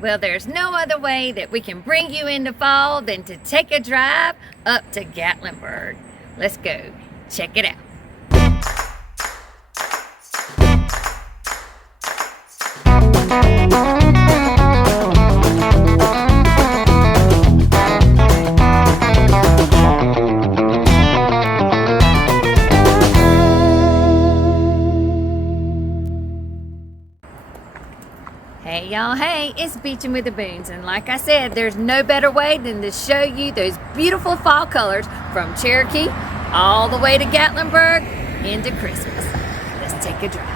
Well, there's no other way that we can bring you into fall than to take a drive up to Gatlinburg. Let's go. Check it out. Hey y'all, hey, it's Beachin With The Boones, and like I said, there's no better way than to show you those beautiful fall colors from Cherokee all the way to Gatlinburg into Christmas. Let's take a drive.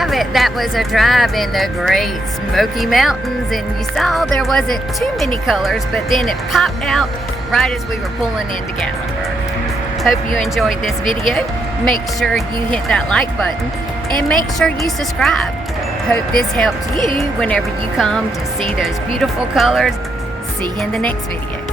have it, that was a drive in the great Smoky Mountains, and you saw there wasn't too many colors, but then it popped out right as we were pulling into Gatlinburg. Hope you enjoyed this video. Make sure you hit that like button and make sure you subscribe. Hope this helped you whenever you come to see those beautiful colors. See you in the next video.